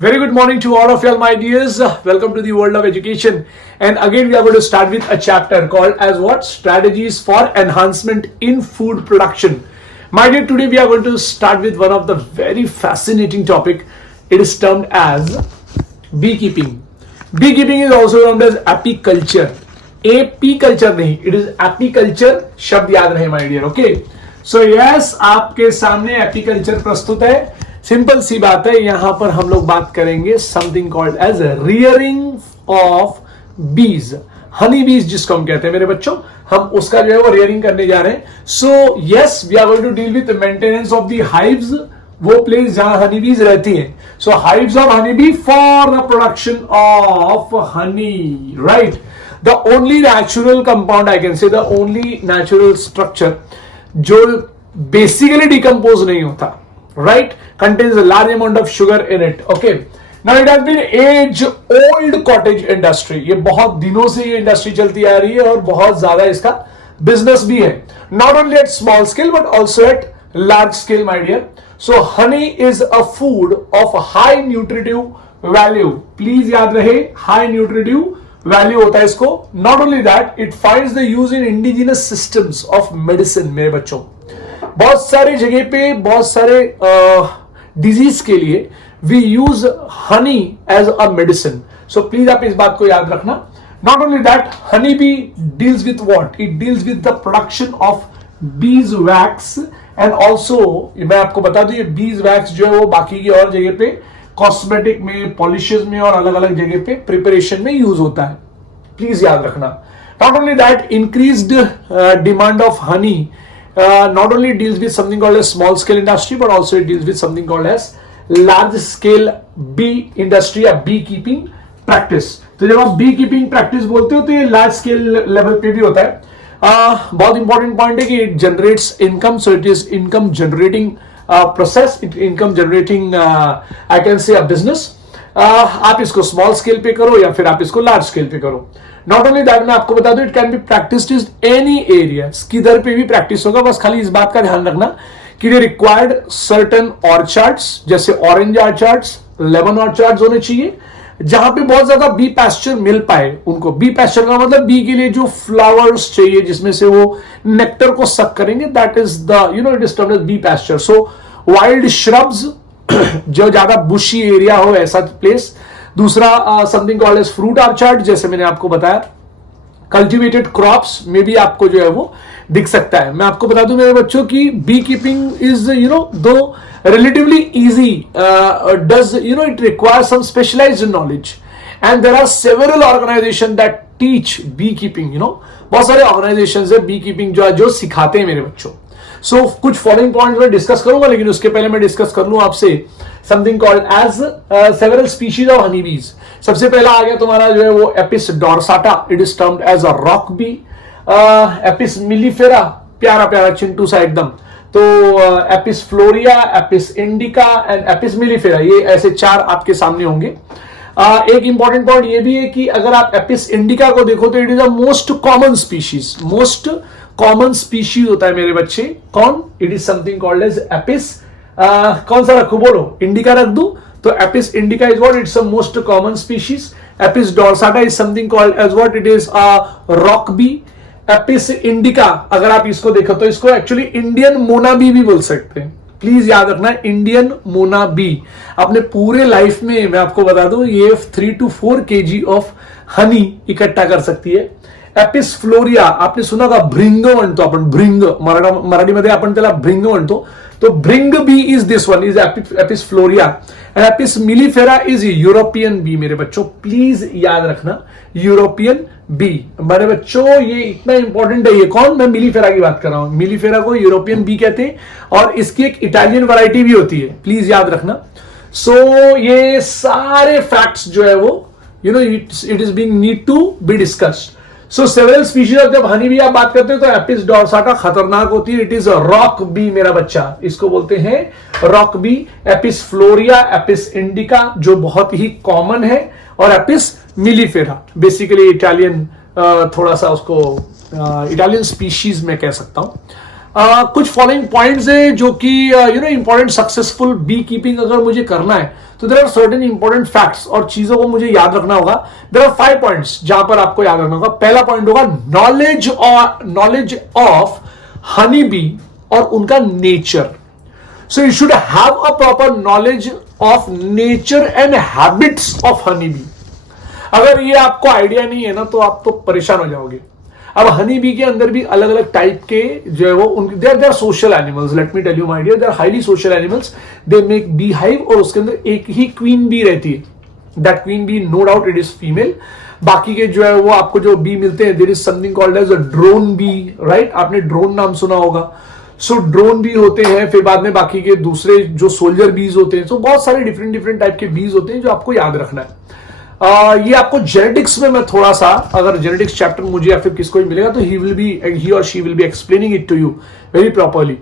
Very good morning to all of y'all, my dears. Welcome to the world of education. And again, we are going to start with a chapter called as what? Strategies for enhancement in food production. My dear, today we are going to start with one of the very fascinating topic. It is termed as beekeeping. Beekeeping is also termed as apiculture. Apiculture नहीं, it is apiculture. शब्द याद रहे my dear. Okay. So yes, आपके सामने apiculture प्रस्तुत है. Simple सी बात है, यहां पर हम लोग बात करेंगे something called as rearing of bees, honey बीज जिसको हम कहते हैं मेरे बच्चों, हम उसका जो है वो रियरिंग करने जा रहे हैं. So yes, we are going to deal with maintenance of the hives, वो प्लेस जहां हनी बीज रहती हैं. So hives of honey bee for the production of honey, right. The only natural compound, I can say the only natural structure जो basically decompose नहीं होता, right, contains a large amount of sugar in it. Okay, now it has been age old cottage industry. ये बहुत दिनों से ये industry चलती आ रही है और बहुत ज्यादा इसका बिजनेस भी है, not only at small scale but also at large scale, my dear. So honey is a food of high nutritive value. Please याद रहे, high nutritive value होता है इसको. Not only that, it finds the use in indigenous systems of medicine. मेरे बच्चों, बहुत सारे जगह पे बहुत सारे डिजीज के लिए we use honey as a medicine. So please आप इस बात को याद रखना. Not only that, honey bee deals with what, it deals with the production of bees wax and also मैं आपको बता दूं, ये बीज वैक्स जो है वो बाकी की और जगह पे कॉस्मेटिक में, पॉलिशेस में और अलग अलग जगह पे प्रिपरेशन में यूज होता है. प्लीज याद रखना. Not only that, increased demand of honey not only deals with something called as small scale industry but also it deals with something called as large scale bee industry या beekeeping practice. तो जब आप beekeeping practice बोलते हो तो ये large scale level पे भी होता है. बहुत important point है कि it generates income, so it is income generating process, income generating I can say a business. आप इसको स्मॉल स्केल पे करो या फिर आप इसको लार्ज स्केल पे करो. नॉट ओनली दैट, मैं आपको बता दूं, it can be practised in any area. किधर पे भी प्रैक्टिस होगा, बस खाली इस बात का ध्यान रखना कि दे रिक्वायर्ड सर्टेन ऑर्चार्ड्स, जैसे ऑरेंज ऑर्चार्ड्स, लेमन ऑर्चार्ड्स होने चाहिए जहां पे बहुत ज्यादा बी पैस्चर मिल पाए उनको. बी पैस्चर का मतलब बी के लिए जो फ्लावर्स चाहिए जिसमें से वो नेक्टर को सक करेंगे, that is the it is termed as bee pasture. So wild shrubs, जो ज्यादा बुशी एरिया हो ऐसा प्लेस. दूसरा something called as fruit orchard, जैसे मैंने आपको बताया. कल्टिवेटेड क्रॉप्स में भी आपको जो है वो दिख सकता है. मैं आपको बता दूं मेरे बच्चों की bee keeping is though relatively easy, does it require some specialised knowledge and there are several organisation that teach bee keeping. बहुत सारे ऑर्गेनाइजेशन है बी कीपिंग जो सिखाते हैं मेरे बच्चों. सो कुछ फॉलोइंग पॉइंट्स में डिस्कस करूंगा, लेकिन उसके पहले मैं डिस्कस कर लूं आपसे something called as several species of honey bees. सबसे पहला आ गया तुम्हारा जो है वो Apis dorsata. It is termed as a rock bee. Apis mellifera, प्यारा प्यारा चिंटू सा एकदम. तो Apis florea, Apis indica and Apis mellifera, ये ऐसे चार आपके सामने होंगे. एक इंपॉर्टेंट पॉइंट ये भी है कि अगर आप एपिस इंडिका को देखो तो it is a most common species. Most common species होता है मेरे बच्चे. कौन? It is something called as Apis, कौन सा रखू बोलो, इंडिका रख दू तो Apis indica is what, it's a most common species. Apis dorsata is something called as what, it is a rock bee. Apis indica अगर आप इसको देखो तो इसको एक्चुअली इंडियन मोना बी भी बोल सकते हैं. प्लीज याद रखना, इंडियन मोना बी. अपने पूरे लाइफ में मैं आपको बता दूं ये 3 to 4 kg ऑफ हनी इकट्ठा कर सकती है. एपिस फ्लोरिया आपने सुना का भृंग म्हणतो आपण, भृंग मराठीमध्ये आपण त्याला भृंग म्हणतो. तो भृंग bee is this one, is Apis florea. And Apis mellifera is European bee. मेरे बच्चों प्लीज याद रखना, यूरोपियन बी. मेरे बच्चों ये इतना इंपॉर्टेंट है. ये कौन? मैं मिलीफेरा की बात कर रहा हूं. मिलीफेरा को यूरोपियन बी कहते हैं और इसकी एक इटालियन वैरायटी भी होती है. प्लीज याद रखना. सो ये सारे फैक्ट्स जो है वो it is being need to be discussed. So several species of, जब हनी बी आप बात करते हो तो एपिस डॉर्साटा खतरनाक होती है. इट इज रॉक बी मेरा बच्चा, इसको बोलते हैं rock bee. Apis florea, Apis indica जो बहुत ही कॉमन है, और एपिस मिलीफेरा बेसिकली इटालियन, थोड़ा सा उसको इटालियन स्पीशीज में कह सकता हूं. कुछ फॉलोइंग पॉइंट्स है जो कि इंपॉर्टेंट सक्सेसफुल बी कीपिंग अगर मुझे करना है तो there are certain important facts और चीजों को मुझे याद रखना होगा. देयर आर 5 पॉइंट्स जहां पर आपको याद रखना होगा. पहला पॉइंट होगा नॉलेज ऑफ हनी बी और उनका nature. So you should have a proper knowledge of nature and habits of honey B. अगर ये आपको आइडिया नहीं है ना तो आप तो परेशान हो जाओगे. अब हनी बी के अंदर भी अलग अलग टाइप के जो है वो उनके they are social animals. Let me tell you my dear, they are highly social animals. They make bee hive और उसके अंदर एक ही क्वीन बी रहती है. That queen bee no doubt it is female. बाकी के जो है वो आपको जो बी मिलते हैं there is something called as a drone bee. Right, आपने ड्रोन नाम सुना होगा. सो ड्रोन बी होते हैं. फिर बाद में बाकी के दूसरे जो सोल्जर बीज होते हैं. सो बहुत सारे डिफरेंट डिफरेंट टाइप के बीज होते हैं जो आपको याद रखना है. ये आपको जेनेटिक्स में मैं थोड़ा सा, अगर जेनेटिक्स चैप्टर मुझे या फिर किसको भी मिलेगा तो ही और she will be explaining it to you very properly.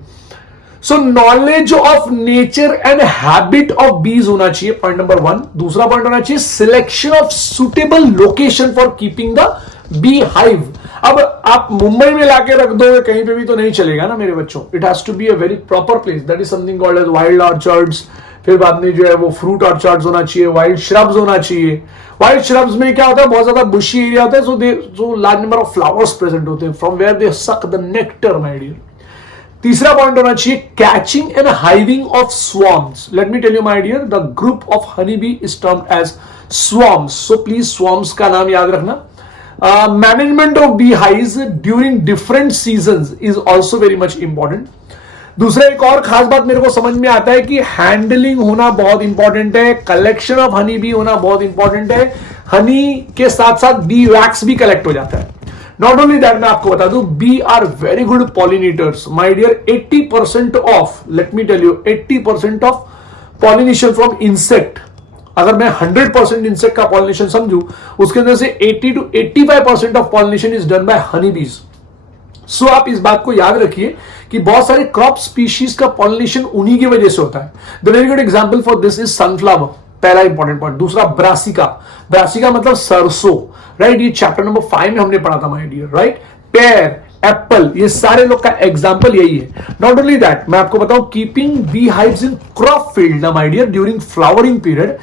So knowledge of nature and habit of bees होना चाहिए, पॉइंट नंबर 1. दूसरा पॉइंट होना चाहिए selection of suitable location for keeping the bee hive. अब आप मुंबई में लाके रख दोगे कहीं पे भी तो नहीं चलेगा ना मेरे बच्चों. It has to be a very proper place. That is something called as wild orchards. फिर बाद में जो है वो फ्रूट ऑर्चर्ड्स होना चाहिए. वाइल्ड श्रब्स होना चाहिए. वाइल्ड श्रब्स में क्या होता है, बहुत ज्यादा बुशी एरिया होता है. So large number of flowers present होते हैं from where they suck the nectar my dear. तीसरा पॉइंट होना चाहिए catching and hiving of swarms. Let me tell you my dear, the group of honey bee is termed as swarms. So please swarms का नाम याद रखना. Management of bee hives during different seasons is also very much important. दूसरा एक और खास बात मेरे को समझ में आता है कि हैंडलिंग होना बहुत इंपॉर्टेंट है. कलेक्शन ऑफ हनी बी होना बहुत इंपॉर्टेंट है. हनी के साथ साथ बी वैक्स भी कलेक्ट हो जाता है. नॉट ओनली दैट, मैं आपको बता दूं bee are very good pollinators my dear. 80% of, let me tell you, 80% of pollination from insect. अगर मैं 100% इंसेक्ट का पॉलिनेशन समझू, उसके अंदर से 80 to 85% of pollination is done by Honey बीज. सो आप इस बात को याद रखिए कि बहुत सारे क्रॉप स्पीशीज का पॉलिनेशन उन्हीं की वजह से होता है. The very good example for this is sunflower, पहला इंपॉर्टेंट पॉइंट. दूसरा ब्रासिका. ब्रासिका मतलब सरसों. राइट, ये चैप्टर नंबर 5 में हमने पढ़ा था my dear. Right, pear, apple, ये सारे लोग का एग्जांपल यही है. नॉट ओनली दैट, मैं आपको बताऊं keeping bee hives in crop field ना my dear during flowering period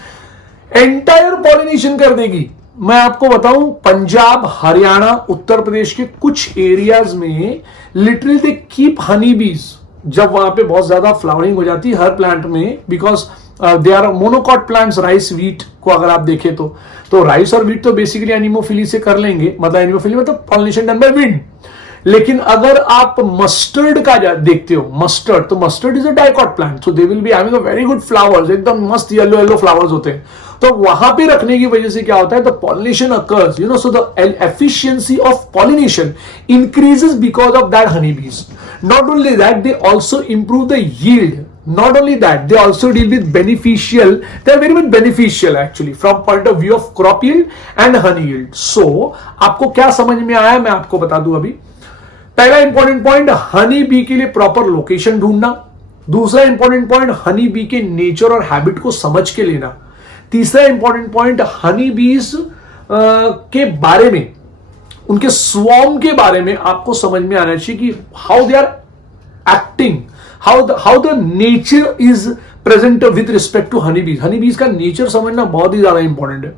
entire pollination कर देगी. मैं आपको बताऊं पंजाब, हरियाणा, उत्तर प्रदेश के कुछ एरियाज में लिटरली दे कीप हनी बीज. जब वहां पे बहुत ज्यादा फ्लावरिंग हो जाती है हर प्लांट में, because they are monocot plants. Rice, wheat को अगर आप देखें तो राइस और व्हीट तो बेसिकली एनिमोफिली से कर लेंगे. मतलब एनिमोफिली मतलब पॉलिनेशन डन बाय विंड. लेकिन अगर आप मस्टर्ड का देखते हो, मस्टर्ड, तो mustard is a dicot plant. So they will be having a very good flowers. एकदम मस्त येलो येलो फ्लावर्स होते हैं. तो वहां पे रखने की वजह से क्या होता है, the pollination occurs, so the efficiency of pollination increases because of that honey bees. Not only that, they also improve the yield. Not only that, they also deal with beneficial. They are very much beneficial actually from point of view of crop yield and honey yield. So, आपको क्या समझ में आया मैं आपको बता दूं अभी. पहला इंपॉर्टेंट पॉइंट, हनी बी के लिए प्रॉपर लोकेशन ढूंढना. दूसरा इंपॉर्टेंट पॉइंट, हनी बी के नेचर और हैबिट को समझ के लेना. तीसरा इंपॉर्टेंट पॉइंट, हनी बीज के बारे में, उनके स्वॉर्म के बारे में आपको समझ में आना चाहिए कि how they are acting, how the nature is present with respect to honeybees. honeybees का nature समझना बहुत ही ज्यादा इंपॉर्टेंट है.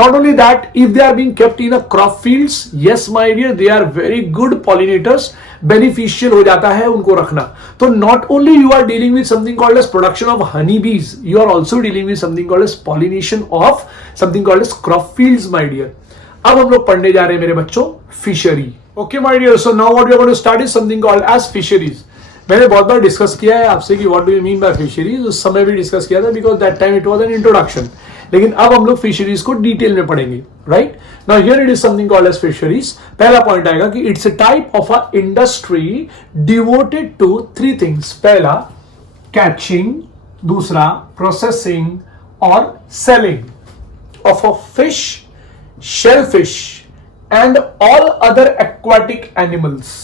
Not only that, if they are being kept in a crop fields, yes my dear, they are very good pollinators. beneficial हो जाता है उनको रखना. तो not only you are dealing with something called as production of honeybees, you are also dealing with something called as pollination of something called as crop fields my dear. अब हम लोग पढ़ने जा रहे हैं मेरे बच्चों fishery. Okay my dear, so now what we are going to start is something called as fisheries. मैंने बहुत बार डिस्कस किया है आपसे कि what do you mean by fisheries. उस समय भी डिस्कस किया था because that time it was an introduction. लेकिन अब हम लोग फिशरीज को डिटेल में पढ़ेंगे. Right, now here it is something called as fisheries. पहला पॉइंट आएगा कि it's a type of a industry devoted to 3 things. पहला कैचिंग, दूसरा प्रोसेसिंग और selling of a fish, shellfish and all other aquatic animals.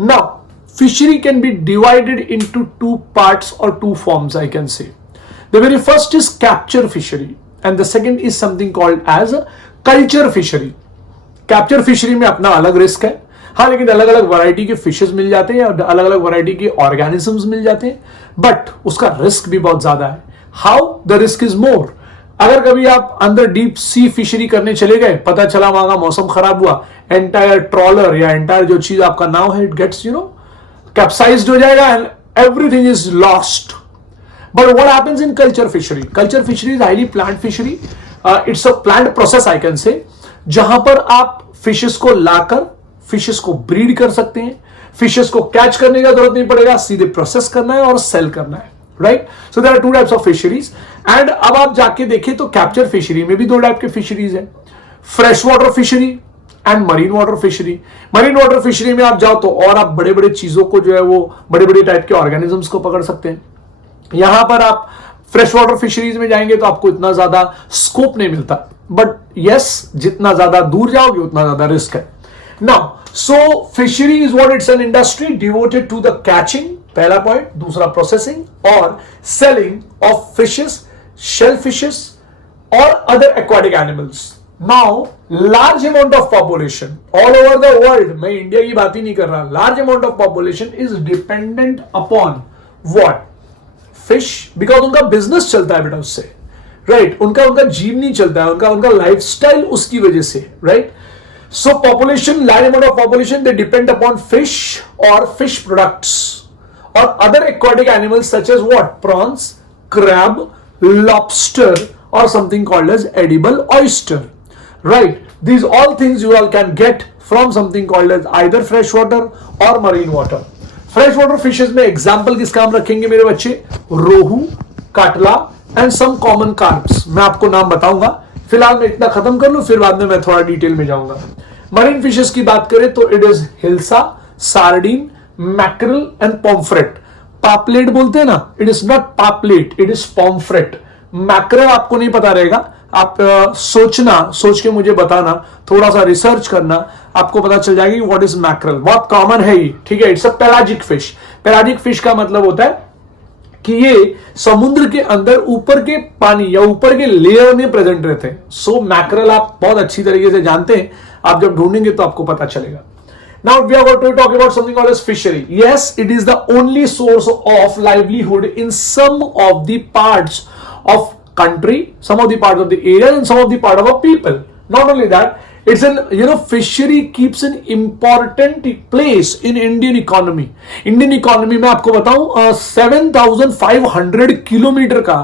Now fishery can be divided into 2 parts or 2 forms, I can say. The very first is capture fishery and the second is something called as a culture fishery. Capture fishery में अपना अलग risk है. हाँ, लेकिन अलग अलग variety के fishes मिल जाते हैं और अलग अलग वैरायटी के ऑर्गेनिजम्स मिल जाते हैं, बट उसका रिस्क भी बहुत ज्यादा है. How the risk is more. अगर कभी आप अंदर डीप सी फिशरी करने चले गए, पता चला वहां का मौसम खराब हुआ, एंटायर ट्रॉलर या एंटायर जो चीज आपका नाव है, इट गेट्स कैप्साइज्ड हो जाएगा and everything is lost. But what happens in culture fishery? Culture fishery is highly plant fishery. It's a plant process I can से, जहां पर आप फिशेस को लाकर फिशेस को ब्रीड कर सकते हैं. फिशेस को कैच करने का जरूरत नहीं पड़ेगा, सीधे प्रोसेस करना है और सेल करना है. Right, so there are two types of fisheries. And अब आप जाके देखें तो कैप्चर फिशरी में भी दो टाइप के फिशरीज है, fresh water fishery and marine water fishery. Marine water fishery में आप जाओ तो और आप बड़े बड़े चीजों को जो है वो बड़े बड़े टाइप के ऑर्गेनिजम्स को पकड़ सकते हैं. यहां पर आप फ्रेश वाटर फिशरीज में जाएंगे तो आपको इतना ज्यादा स्कोप नहीं मिलता, बट यस, जितना ज्यादा दूर जाओगे उतना ज्यादा रिस्क है. Now, so fishery is what, it's an industry devoted to the catching, पहला पॉइंट. दूसरा, प्रोसेसिंग और selling of fishes, shell fishes और other aquatic animals. Now, large amount of population all over the world, मैं India की बात ही नहीं कर रहा, large amount of population is dependent upon what? Fish, because उनका बिजनेस चलता है बेटा उससे. राइट, उनका जीवनी चलता है, उनका लाइफस्टाइल उसकी वजह से. Right, so population, large amount of population, they depend upon fish और fish products or other aquatic animals such as what? Prawns, crab, lobster or something called as edible oyster. Right, these all things you all can get from something called as either fresh water or marine water. Fresh water fishes में example किसका हम रखेंगे मेरे बच्चे? रोहू, काटला and some common carps. मैं आपको नाम बताऊंगा, फिलहाल मैं इतना खत्म कर लूं, फिर बाद में मैं थोड़ा डिटेल में जाऊंगा. मरीन फिशेस की बात करें तो it is hilsa, sardine, mackerel and pomfret. Paplet बोलते हैं ना, it is not paplet, it is pomfret. Mackerel आपको नहीं पता रहेगा, आप सोच के मुझे बताना, थोड़ा सा रिसर्च करना, आपको पता चल जाएगी व्हाट इज मैक्रल. बहुत कॉमन है ये, ठीक है. It's a pelagic fish. Pelagic fish का मतलब होता है कि ये समुद्र के अंदर ऊपर के पानी या ऊपर के लेयर में प्रेजेंट रहते हैं. सो मैक्रल आप बहुत अच्छी तरीके से जानते हैं, आप जब ढूंढेंगे तो आपको पता चलेगा. Now we are going to talk about something called as fishery. Yes, it is the only source of livelihood in some of the parts of country, some of the parts of the area, and some of the part of our people. Not only that, it's an fishery keeps an important place in Indian economy. Indian economy में आपको बताऊं 7,500 kilometre का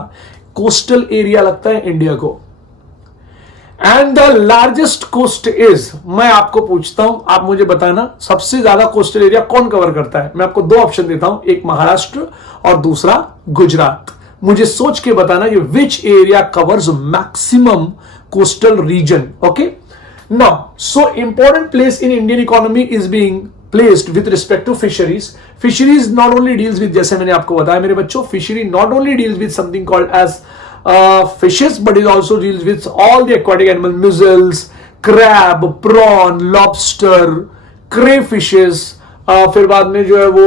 coastal area लगता है India को. And the largest coast is, मैं आपको पूछता हूं, आप मुझे बताना सबसे ज्यादा कोस्टल एरिया कौन कवर करता है. मैं आपको दो ऑप्शन देता हूं, एक महाराष्ट्र और दूसरा गुजरात. मुझे सोच के बताना कि which area covers maximum coastal region. Okay, now so important place in Indian economy is being placed with respect to fisheries. Fisheries not only deals with, जैसे मैंने आपको बताया मेरे बच्चों, fishery not only deals with something called as fishes, but it also deals with all the aquatic animals, mussels, crab, prawn, lobster, crayfishes, फिर बाद में जो है वो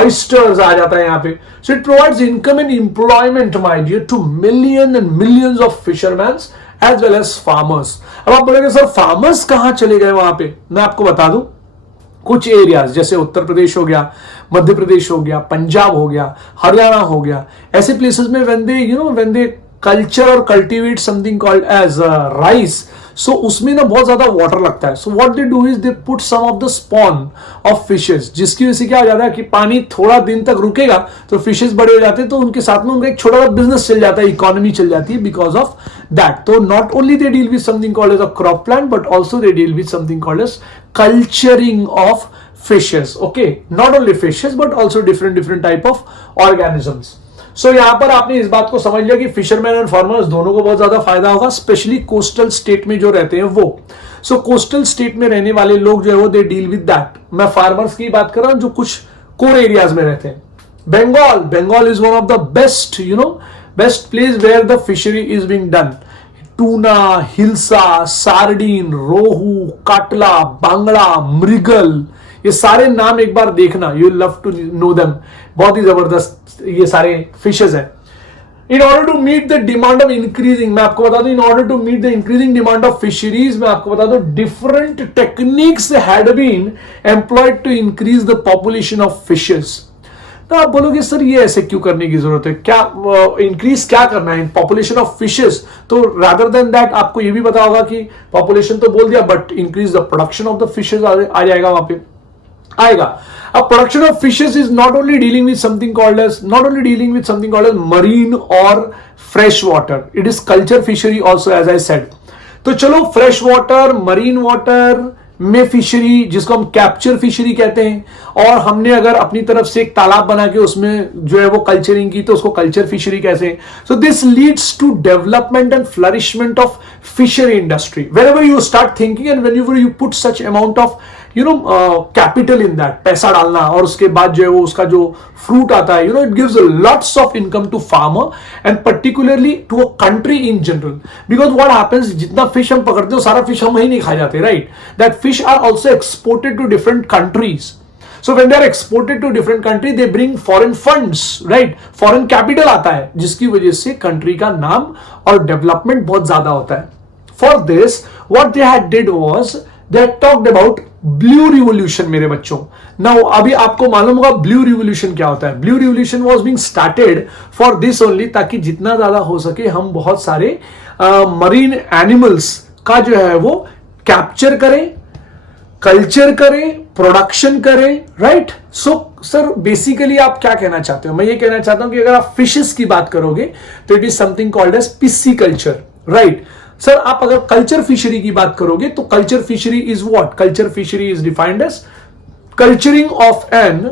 oysters आ जाता है यहाँ पे. So it provides income and employment, my dear, to millions and millions of fishermen as well as farmers. अब आप बोलेंगे सर फार्मर्स कहाँ चले गए वहां पे? मैं आपको बता दूं, कुछ एरियाज जैसे उत्तर प्रदेश हो गया, मध्य प्रदेश हो गया, पंजाब हो गया, हरियाणा हो गया, ऐसे प्लेसेस में when they culture or cultivate something called as rice, so उसमें ना बहुत ज्यादा वाटर लगता है. So what they do is they put some of the spawn of fishes, जिसकी वजह से क्या हो जाता है कि पानी थोड़ा दिन तक रुकेगा तो फिशेस बड़े हो जाते हैं, तो उनके साथ में उनका एक छोटा सा बिजनेस चल जाता है, इकोनॉमी चल जाती है बिकॉज ऑफ दैट. तो not only they deal with something called as a crop plant, but also they deal with something called as culturing of fishes. Okay, not only fishes but also different type of organisms. So यहां पर आपने इस बात को समझ लिया कि fisherman and farmers दोनों को बहुत ज्यादा फायदा होगा, स्पेशली कोस्टल स्टेट में जो रहते हैं वो. सो कोस्टल स्टेट में रहने वाले लोग जो है वो दे डील विद दैट. मैं फार्मर्स की बात कर रहा हूं जो कुछ कोर एरियाज में रहते हैं. Bengal is one of the best best place where the fishery is being done. Tuna, hilsa, sardine, rohu, catla, bangda, mrigal, ये सारे नाम एक बार देखना, you love to know them. बहुत ही जबरदस्त ये सारे फिशेस हैं. In order to meet the demand of increasing, मैं आपको बता दूं, in order to meet the increasing demand of fisheries, मैं आपको बता दूं, different techniques had been employed to increase the population of fishes. तो आप बोलोगे सर ये ऐसे क्यों करने की जरूरत है, क्या इंक्रीज क्या करना है पॉपुलेशन ऑफ फिशेस? तो रादर देन दैट आपको ये भी पता होगा कि पॉपुलेशन तो बोल दिया, but increase the production of the fishes आ जाएगा, वहां पे आएगा। अब production of fishes is not only dealing with something called as marine और fresh water, it is culture fishery also as I said. तो चलो फ्रेश वाटर, मरीन वाटर में फिशरी, जिसको हम कैप्चर फिशरी कहते हैं, और हमने अगर अपनी तरफ से एक तालाब बना के उसमें जो है वो कल्चरिंग की, तो उसको कल्चर फिशरी कहते हैं। So this leads to development and flourishment of fishery industry. Wherever you start thinking and whenever you put such amount of capital in that, पैसा डालना, और उसके बाद जो है वो उसका जो फ्रूट आता है, it gives lots of income to farmer and particularly to a country in general. Because what happens, जितना फिश हम पकड़ते हो सारा फिश हम ही नहीं खा जाते, right? That fish are also exported to different countries. So when they are exported to different country, they bring foreign funds, right? Foreign capital आता है, जिसकी वजह से कंट्री का नाम और डेवलपमेंट बहुत ज्यादा होता है। For this, what they had did was they had talked about blue revolution मेरे बच्चों। नाउ अभी आपको मालूम होगा ब्लू रिवोल्यूशन क्या होता है। Blue revolution was being started for this only, ताकि जितना ज्यादा हो सके हम बहुत सारे मरीन एनिमल्स का जो है वो कैप्चर करें, कल्चर करें, प्रोडक्शन करें, राइट? सो सर बेसिकली आप क्या कहना चाहते हो? मैं ये कहना चाहता हूं कि अगर आप फिशेस की बात करोगे तो it is something called as pisciculture, right? Sir आप अगर कल्चर फिशरी की बात करोगे तो culture fishery is what? Culture fishery is defined as culturing of an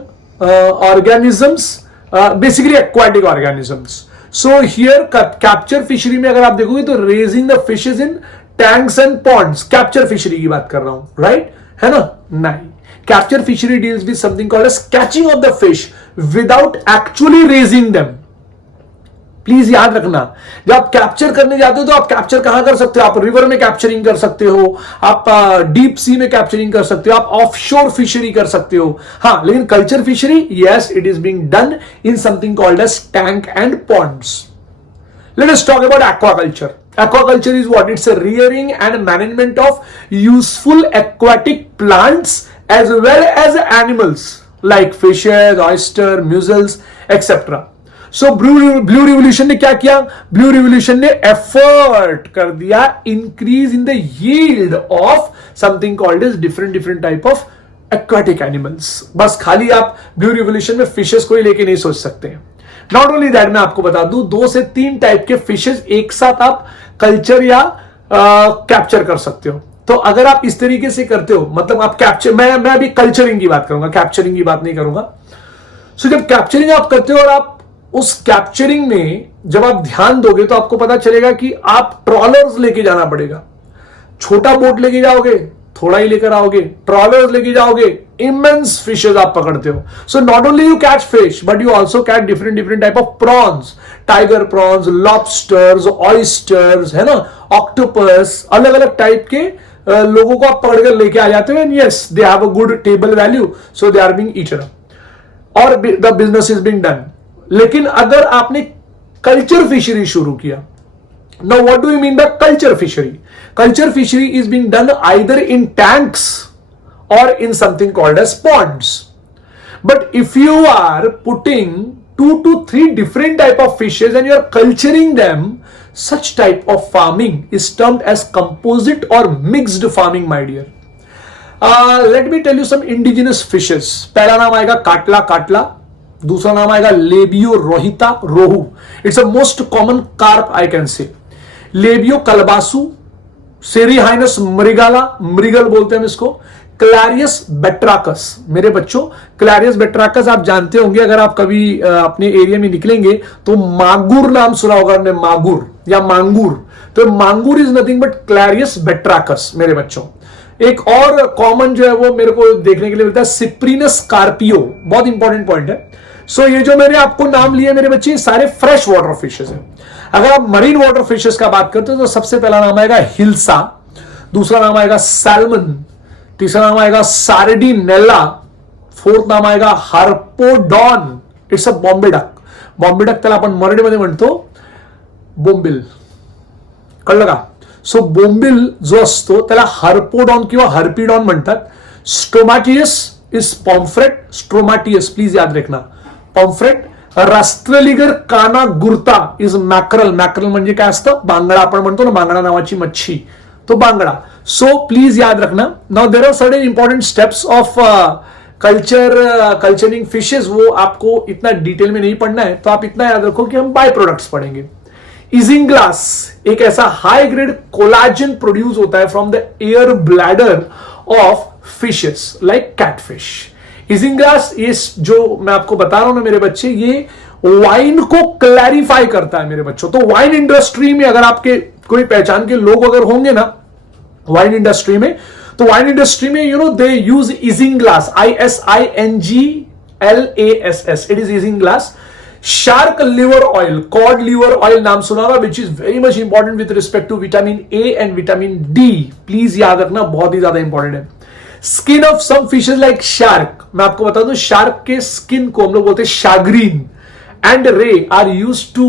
organisms, basically aquatic organisms. So here capture fishery में अगर आप देखोगे तो raising the fishes in tanks and ponds, capture fishery की बात कर रहा हूं, राइट? है ना? नहीं, capture fishery deals with something called as catching of the fish without actually raising them. Please याद रखना, जब आप कैप्चर करने जाते हो तो आप कैप्चर कहां कर सकते हो? आप रिवर में कैप्चरिंग कर सकते हो, आप डीप सी में कैप्चरिंग कर सकते हो, आप ऑफशोर फिशरी कर सकते हो। हाँ, लेकिन culture fishery, yes, it is being done in something called as tank and ponds. Let us talk about aquaculture. Aquaculture is what? It's a rearing and management of useful aquatic plants as well as animals like fishes, oyster, mussels, etc. So blue revolution ने क्या किया? Blue revolution ने effort कर दिया increase in the yield of something called as different type of aquatic animals. बस खाली आप blue revolution में fishes को ही लेके नहीं सोच सकते हैं। नॉट ओनली दैट, मैं आपको बता दूं 2 से 3 टाइप के फिशेस एक साथ आप कल्चर या कैप्चर कर सकते हो। तो अगर आप इस तरीके से करते हो, मतलब आप कैप्चर, मैं अभी कल्चरिंग की बात करूंगा, कैप्चरिंग की बात नहीं करूंगा। सो जब कैप्चरिंग आप करते हो और आप उस कैप्चरिंग में जब आप ध्यान दोगे तो आपको पता चलेगा कि आप ट्रॉलर्स लेके जाना पड़ेगा। छोटा बोट लेके जाओगे, थोड़ा ही लेकर आओगे, ट्रॉलर्स लेके जाओगे, इमेंस फिशेस आप पकड़ते हो। So not only you catch fish but you also catch different type of prawns, tiger prawns, lobsters, oysters, है ना, ऑक्टोपस, अलग अलग टाइप के लोगों को आप पकड़ कर लेके आ जाते हो। And yes, they have a good table value, so they are being eaten और the business is being done. लेकिन अगर आपने कल्चर फिशरी शुरू किया, now what do you mean by culture fishery? Culture fishery is being done either in tanks or in something called as ponds. But if you are putting 2 to 3 different type of fishes and you are culturing them, such type of farming is termed as composite or mixed farming, my dear. Let me tell you some indigenous fishes. पहला नाम आएगा काटला काटला, दूसरा नाम आएगा Labeo rohita rohu. It's a most common carp I can say. Labeo calbasu, Cirrhinus mrigala, mrigal बोलते हैं इसको, क्लैरियस बेट्राकस. मेरे बच्चों क्लैरियस बेट्राकस आप जानते होंगे, अगर आप कभी अपने एरिया में निकलेंगे तो मागुर नाम सुना होगा आपने, मागुर या मांगूर. तो मांगूर इज नथिंग बट क्लैरियस बेट्राकस मेरे बच्चों. एक और कॉमन जो है वो मेरे को देखने के लिए मिलता है सिप्रिनस कार्पियो. बहुत इंपॉर्टेंट पॉइंट है. सो ये जो मैंने आपको नाम लिए मेरे बच्चे, सारे फ्रेश वाटर फिशेस हैं. अगर आप मरीन वाटर फिशेस का बात करते हो तो सबसे पहला नाम आएगा हिल्सा, दूसरा नाम आएगा सैल्मन, तीसरा नाम आएगा सार्डिनेला, फोर्थ नाम आएगा Harpodon. It's a Bombay duck. Bombay duck त्याला आपण मराठीमध्ये म्हणतो बोंबिल, कळलं का? सो बोंबिल जो असतो त्याला हर्पोडॉन किंवा हर्पिडॉन म्हणतात. स्ट्रोमाटियस इज पॉम्फ्रेट, स्ट्रोमाटियस प्लीज याद रखना, पॉम्फ्रेट. रास्ट्रलिगर काना गुर्ता इज मॅक्रल, मॅक्रल म्हणजे काय असतं? बांगडा, आपण म्हणतो ना बांगडा नावाची मच्छी, तो बांगडा. सो प्लीज याद रखना. Now there are certain important steps of culturing fishes, वो आपको इतना डिटेल में नहीं पढ़ना है, तो आप इतना याद रखो कि हम बाय प्रोडक्ट्स पढ़ेंगे. इजिंग्लास एक ऐसा हाई ग्रेड कोलाजन प्रोड्यूस होता है from the air bladder of fishes like catfish. Isinglass ये जो मैं आपको बता रहा हूं ना मेरे बच्चे, ये वाइन को क्लैरिफाई करता है मेरे बच्चों. तो वाइन इंडस्ट्री में अगर आपके कोई पहचान के लोग अगर होंगे ना वाइन इंडस्ट्री में, तो वाइन इंडस्ट्री में you know they use isinglass, ISINGLASS, it is isinglass. Shark liver oil, cod liver oil नाम सुना होगा, which is very much important with respect to vitamin A and vitamin D. Please याद रखना, बहुत ही ज्यादा इंपॉर्टेंट है. Skin of some fishes like shark, मैं आपको बता दूं शार्क के स्किन को हम लोग बोलते हैं shagreen, and ray are use to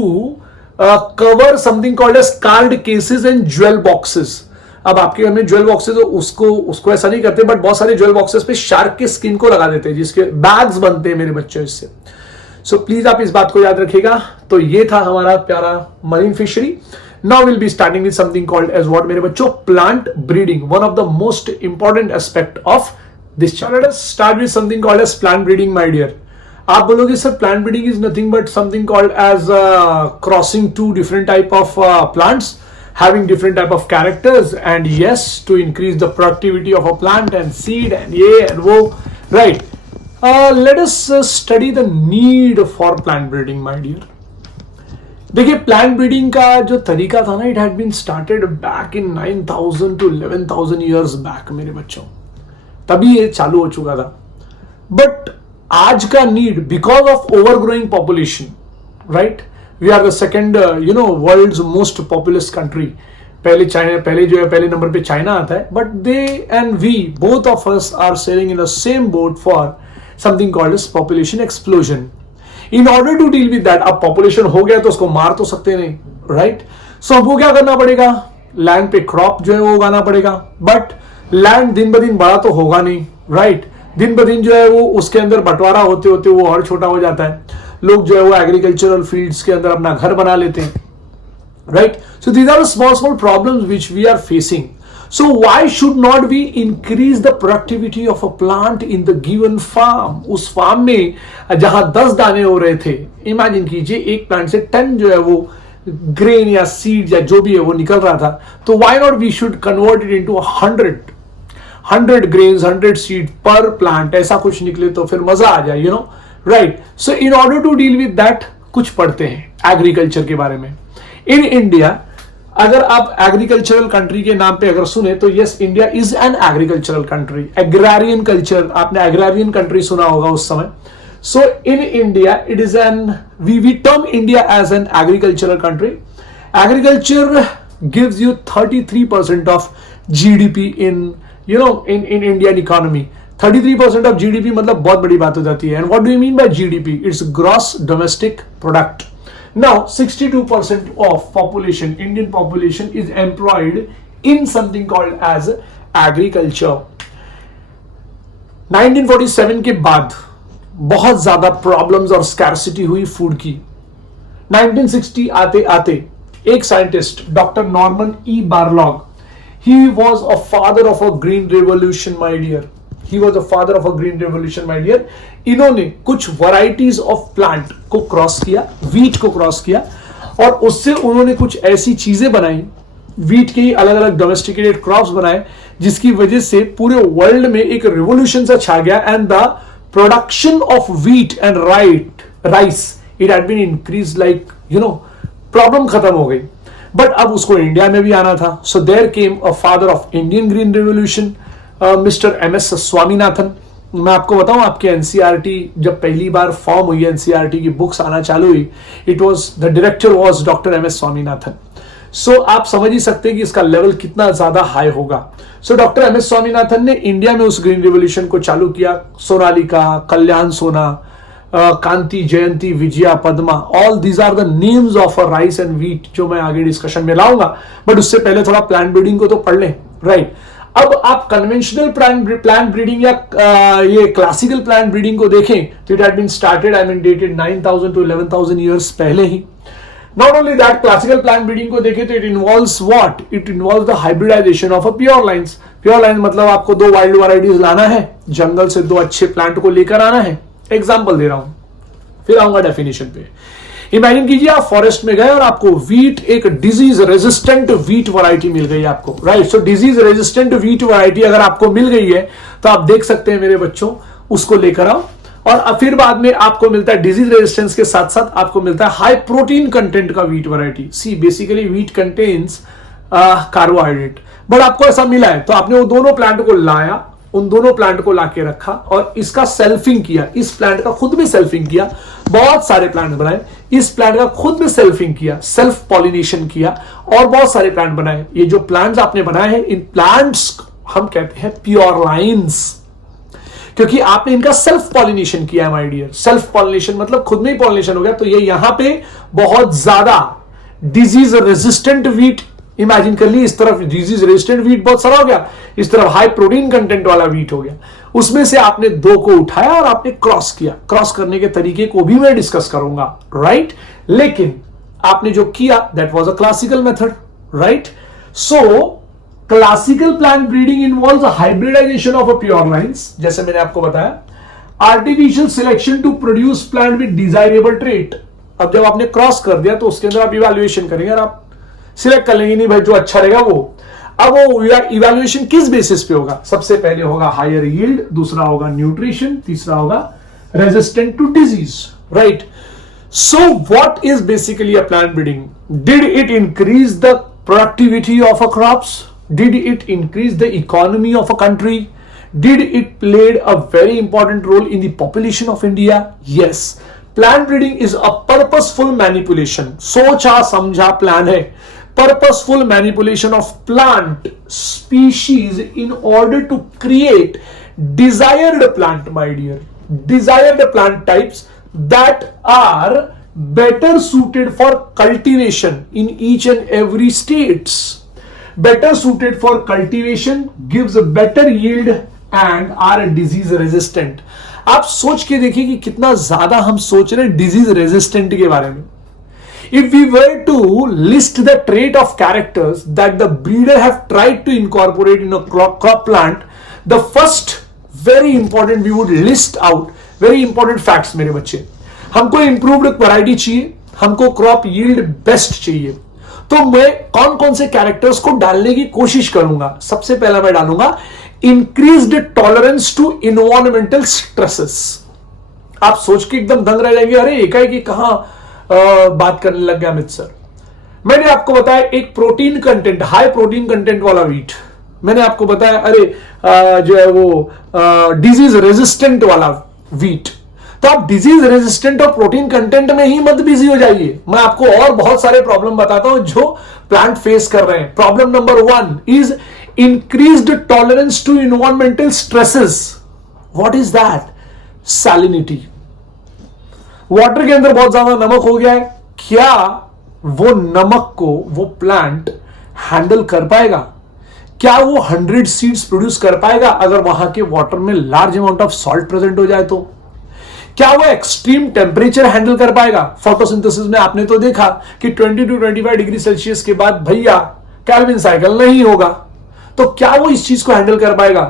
cover something called as card cases and jewel boxes. अब आपके घर में ज्वेल बॉक्सेस उसको ऐसा नहीं करते, बट बहुत सारे ज्वेल बॉक्सेस पे शार्क के स्किन को लगा देते हैं, जिसके बैग्स बनते हैं मेरे बच्चों इससे. सो प्लीज आप इस बात को याद रखिएगा. तो ये था हमारा प्यारा marine fishery. Now will be starting with something called as what मेरे बच्चों, plant breeding, one of the most important aspect of this chapter. Let us start with something called as plant breeding. My dear, आप बोलोगे sir plant breeding is nothing but something called as crossing two different type of plants having different type of characters, and yes, to increase the productivity of a plant and seed and ye and wo, right? Let us study the need for plant breeding, my dear. देखिए plant breeding का जो तरीका था ना, it had been started back in 9000 to 11000 years back मेरे बच्चों, तभी ये चालू हो चुका था. बट आज का need because of over growing population, right, we are the second world's most populous country. पहले नंबर पे चाइना आता है, but they and we both of us are sailing in the same boat for something called as population explosion. In order to deal with that, अब population हो गया तो उसको मार तो सकते नहीं, राइट? सो हमको क्या करना पड़ेगा, लैंड पे क्रॉप जो है वो उगाना पड़ेगा. बट लैंड दिन ब दिन बड़ा तो होगा नहीं, राइट? दिन ब दिन जो है वो उसके अंदर बंटवारा होते होते वो और छोटा हो जाता है. लोग जो है वो एग्रीकल्चरल फील्ड्स के अंदर अपना घर बना लेते हैं, right? So these are small small problems which we are facing. So why should not we increase the productivity of a plant in the given farm? उस फार्म में जहां 10 दाने हो रहे थे, इमेजिन कीजिए एक प्लांट से 10 जो है वो ग्रेन या सीड या जो भी है वो निकल रहा था. तो why not we should convert it into 100 grains, 100 seed per plant, ऐसा कुछ निकले तो फिर मजा आ जाए, right? So in order to deal with that कुछ पढ़ते हैं एग्रीकल्चर के बारे में. इन इंडिया, अगर आप एग्रीकल्चरल कंट्री के नाम पे अगर सुने तो yes, India is an agricultural country. Agrarian culture, आपने एग्रारियन कंट्री सुना होगा उस समय. So in India it is an, we term India as an agricultural country. Agriculture gives you 33% of GDP in Indian economy. 33% of GDP मतलब बहुत बड़ी बात हो जाती है. And what do you mean by GDP? It's gross domestic product. Now, 62% of population, Indian population, is employed in something called as agriculture. 1947 के बाद बहुत ज्यादा प्रॉब्लम्स और स्कैरसिटी हुई फूड की. 1960 आते आते एक scientist doctor Norman E Borlaug, he was a father of a green revolution, my dear. He was the father of a green revolution, my dear. इन्होंने कुछ varieties of plant को cross किया, wheat को cross किया, और उससे उन्होंने कुछ ऐसी चीजें बनाई, wheat के ही अलग अलग domesticated crops बनाए, जिसकी वजह से पूरे वर्ल्ड में एक रिवोल्यूशन सा छा गया. And the production of wheat and rice, it had been increased, like problem खत्म हो गई. बट अब उसको इंडिया में भी आना था. So there came a father of Indian green revolution, mister MS Swaminathan. मैं आपको बताऊं, आपके एनसीईआरटी जब पहली बार फॉर्म हुई, एनसीईआरटी की बुक्स आना चालू हुई, it was the director was doctor MS Swaminathan. So आप समझ ही सकते हैं कि इसका लेवल कितना ज्यादा हाई होगा. सो डॉक्टर MS स्वामीनाथन ने इंडिया में उस ग्रीन रिवोल्यूशन को चालू किया. Sonalika, Kalyan Sona, Kanti, Jayanti, Vijaya, Padma, all these are the names of a rice and wheat, जो मैं आगे डिस्कशन में लाऊंगा। बट उससे पहले थोड़ा प्लांट ब्रीडिंग को तो पढ़ लें, राइट। अब आप कन्वेंशनल प्लांट ब्रीडिंग या ये क्लासिकल प्लांट ब्रीडिंग को देखें तो it had been started, I mean dated 9000 to 11000 years पहले ही। Not only that, classical plant breeding को देखें तो it involves what? It involves the hybridization of a pure lines. Pure lines मतलब आपको दो wild varieties लाना है, जंगल से दो अच्छे प्लांट को लेकर आना है। एग्जाम्पल दे रहा हूं, फिर आऊंगा डेफिनेशन पे। इमेजिन कीजिए आप फॉरेस्ट में गए और आपको वीट, एक डिजीज रेजिस्टेंट वीट वैरायटी मिल गई आपको, राइट। सो डिजीज रेजिस्टेंट वीट वैरायटी अगर आपको मिल गई है तो आप देख सकते हैं मेरे बच्चों, उसको लेकर आओ। और फिर बाद में आपको मिलता है डिजीज रेजिस्टेंस के साथ साथ आपको मिलता है हाई प्रोटीन कंटेंट का wheat variety. See basically wheat contains carbohydrate, but आपको ऐसा मिला है तो आपने वो दोनों प्लांट को लाया, उन दोनों प्लांट को लाके रखा और इसका सेल्फिंग किया, इस प्लांट का खुद भी सेल्फिंग किया, बहुत सारे प्लांट बनाए, इस प्लांट का खुद भी सेल्फिंग किया, सेल्फ पॉलिनेशन किया और बहुत सारे प्लांट बनाए। ये जो प्लांट्स आपने बनाए हैं, इन प्लांट्स हम कहते हैं प्योर लाइन्स, क्योंकि आपने इनका सेल्फ पॉलिनेशन किया है माय डियर। सेल्फ पॉलिनेशन मतलब खुद में ही पॉलिनेशन हो गया। तो ये यहां पे बहुत ज्यादा डिजीज रेजिस्टेंट वीट इमेजिन कर ली, इस तरफ डिजीज रेजिस्टेंट वीट बहुत सारा हो गया, इस तरफ हाई प्रोटीन कंटेंट वाला वीट हो गया। उसमें से आपने दो को उठाया और आपने क्रॉस किया। क्रॉस करने के तरीके को भी मैं डिस्कस करूंगा, राइट। लेकिन आपने जो किया that was a classical method, right. So classical plant breeding involves hybridization of a pure lines, जैसे मैंने आपको बताया, artificial selection to produce plant with desirable trait. अब जब आपने क्रॉस कर दिया तो उसके अंदर आप इवैल्यूएशन करेंगे और आप सिलेक्ट कर लेंगे, नहीं भाई जो अच्छा रहेगा वो। अब वो इवैल्यूएशन किस बेसिस पे होगा? सबसे पहले होगा हायर यील्ड, दूसरा होगा न्यूट्रिशन, तीसरा होगा resistant to disease, right. So what is basically a plant breeding? Did it increase the productivity of a crops? Did it increase the economy of a country? Did it played a very important role in the population of India? Yes. Plant breeding is a purposeful manipulation. सोचा समझा plan है। Purposeful manipulation of plant species in order to create desired plant, my dear. Desired plant types that are better suited for cultivation in each and every states. Better suited for cultivation, gives a better yield and are disease resistant. आप सोच के देखिए कि कितना ज्यादा हम सोच रहे हैं डिजीज रेजिस्टेंट के बारे में। If we were to list the trait of characters that the breeder have tried to incorporate in a crop plant, the first very important we would list out very important facts मेरे बच्चे। हमको improved variety चाहिए, हमको crop yield best चाहिए, तो मैं कौन कौन से कैरेक्टर्स को डालने की कोशिश करूंगा? सबसे पहला मैं डालूंगा increased tolerance to environmental stresses. आप सोच के एकदम दंग रह जाएंगे, अरे एकाएक कहां बात करने लग गया अमित सर। मैंने आपको बताया एक protein content, high protein content वाला वीट। मैंने आपको बताया अरे जो है वो डिजीज रेजिस्टेंट वाला वीट। तो आप डिजीज रेजिस्टेंट और प्रोटीन कंटेंट में ही मत बिजी हो जाइए, मैं आपको और बहुत सारे प्रॉब्लम बताता हूं जो प्लांट फेस कर रहे हैं। Problem number 1 is increased tolerance to environmental stresses. What is that? Salinity. Water के अंदर बहुत ज्यादा नमक हो गया है, क्या वो नमक को वो प्लांट हैंडल कर पाएगा? क्या वो 100 सीड्स प्रोड्यूस कर पाएगा अगर वहां के वाटर में large amount of salt present हो जाए? तो क्या वो एक्सट्रीम टेम्परेचर हैंडल कर पाएगा? फोटोसिंथेसिस में आपने तो देखा कि 20 to 25 डिग्री सेल्सियस के बाद भैया केल्विन साइकिल नहीं होगा। तो क्या वो इस चीज को हैंडल कर पाएगा?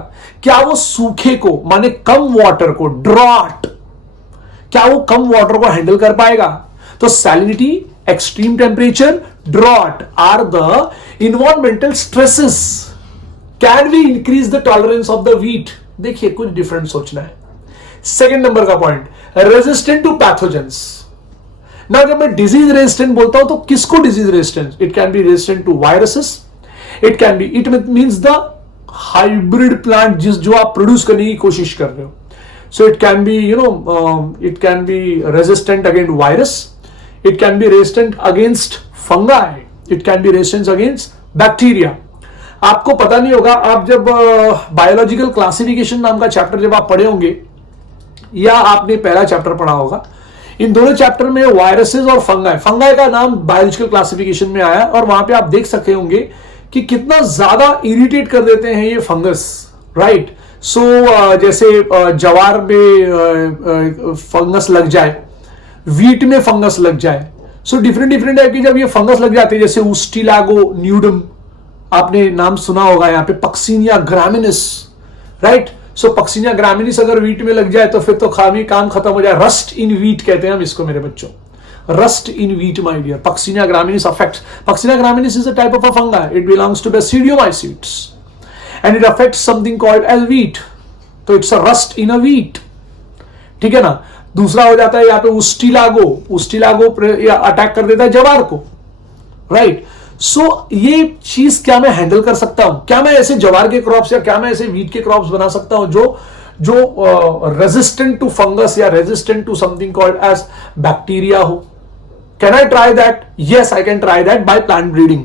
क्या वो सूखे को, माने कम वाटर को, ड्रॉट, क्या वो कम वाटर को हैंडल कर पाएगा? तो salinity, extreme temperature, drought are the environmental stresses. Can we increase the tolerance of the wheat? देखिए कुछ डिफरेंट सोचना है। सेकेंड नंबर का पॉइंट, रेजिस्टेंट टू पैथोजेंस। ना जब मैं डिजीज रेजिस्टेंट बोलता हूं तो किसको disease resistant? It can be resistant to viruses, it can be, it means the hybrid plant जो आप प्रोड्यूस करने की कोशिश कर रहे हो। So it can be it can be resistant against virus, it can be resistant against fungi, it can be resistant against bacteria. आपको पता नहीं होगा, आप जब बायोलॉजिकल क्लासिफिकेशन नाम का चैप्टर जब आप पढ़े होंगे या आपने पहला चैप्टर पढ़ा होगा। इन दोनों चैप्टर में वायरसेस और फंगाई, फंगाई का नाम बायोलॉजिकल क्लासिफिकेशन में आया और वहां पे आप देख सकते होंगे कि कितना ज्यादा इरिटेट कर देते हैं ये फंगस, राइट। सो जैसे जवार में फंगस लग जाए, वीट में फंगस लग जाए, सो डिफरेंट टाइप की जब ये फंगस लग जाती है, जैसे उस्टिलागो न्यूडम आपने नाम सुना होगा, यहाँ पे पक्सिनिया ग्रामिनिस, राइट। सो पक्सिनिया ग्रामिनिस अगर वीट में लग जाए तो फिर तो काम खत्म हो जाए। रस्ट इन वीट कहते हैं हम इसको मेरे बच्चों, rust in wheat my dear. Puccinia graminis affects, Puccinia graminis is a type of a fungi, it belongs to basidiomycetes and it affects something called as wheat, तो it's a rust in a wheat, ठीक है ना। दूसरा हो जाता है यहाँ पे उस्टिलागो, उस्टिलागो अटैक कर देता है जवार को, राइट। सो ये चीज क्या मैं हैंडल कर सकता हूं? क्या मैं ऐसे जवार के क्रॉप्स या क्या मैं ऐसे वीट के क्रॉप्स बना सकता हूं जो रेजिस्टेंट टू फंगस या resistant to something called as bacteria हो? Can I try that? Yes, I can try that by plant breeding.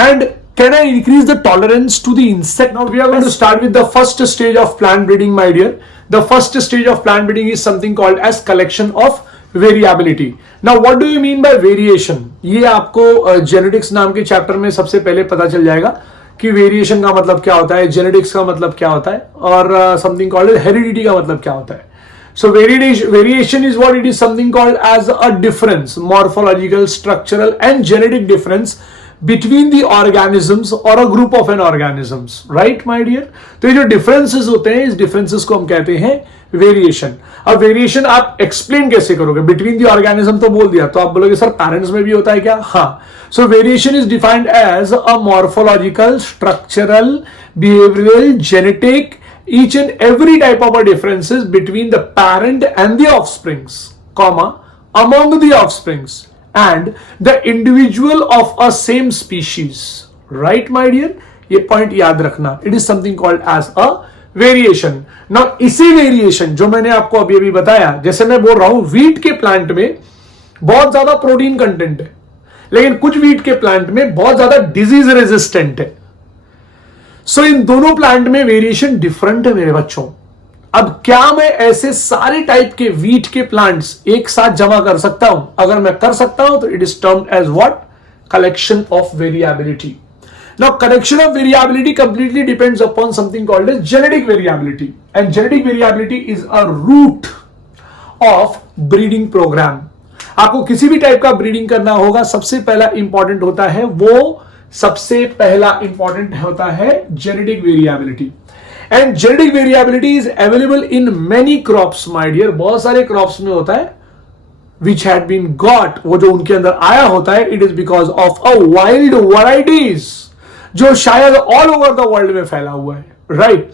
And can I increase the tolerance to the insect? Now we are going to start with the first stage of plant breeding, my dear. The first stage of plant breeding is something called as collection of variability. Now what do you mean by variation? ये आपको genetics नाम के chapter में सबसे पहले पता चल जाएगा कि वेरिएशन का मतलब क्या होता है, जेनेटिक्स का मतलब क्या होता है, और समथिंग कॉल्ड हेरिडिटी का मतलब क्या होता है। So variation is what it is, something called as a difference, morphological, structural and genetic difference between the organisms or a group of an organisms, right my dear? तो ये जो differences होते हैं, इस differences को हम कहते हैं variation। अब variation आप explain कैसे करोगे? between the organism तो बोल दिया, तो आप बोलोगे सर parents में भी होता है क्या? हाँ। So variation is defined as a morphological, structural, behavioral, genetic, each and every type of a differences between the parent and the offsprings, comma, among the offsprings and the individual of a same species, right my dear? ये point याद रखना, it is something called as a variation। now इसी variation जो मैंने आपको अभी अभी बताया, जैसे मैं बोल रहा हूं वीट के प्लांट में बहुत ज्यादा प्रोटीन कंटेंट है, लेकिन कुछ वीट के प्लांट में बहुत ज्यादा डिजीज रेजिस्टेंट है। सो इन दोनों प्लांट में वेरिएशन डिफरेंट है मेरे बच्चों। अब क्या मैं ऐसे सारे टाइप के वीट के प्लांट्स एक साथ जमा कर सकता हूं? अगर मैं कर सकता हूं तो it is termed as what? Collection of variability. Now collection of variability completely depends upon something called as genetic variability, and genetic variability is a root of breeding programme. आपको किसी भी टाइप का ब्रीडिंग करना होगा, सबसे पहला important होता है genetic variability. And genetic variability is available in many crops my dear, बहुत सारे क्रॉप्स में होता है विच हैड बीन गॉट, वो जो उनके अंदर आया होता है, it is because of a wild varieties जो शायद ऑल ओवर द वर्ल्ड में फैला हुआ है, राइट।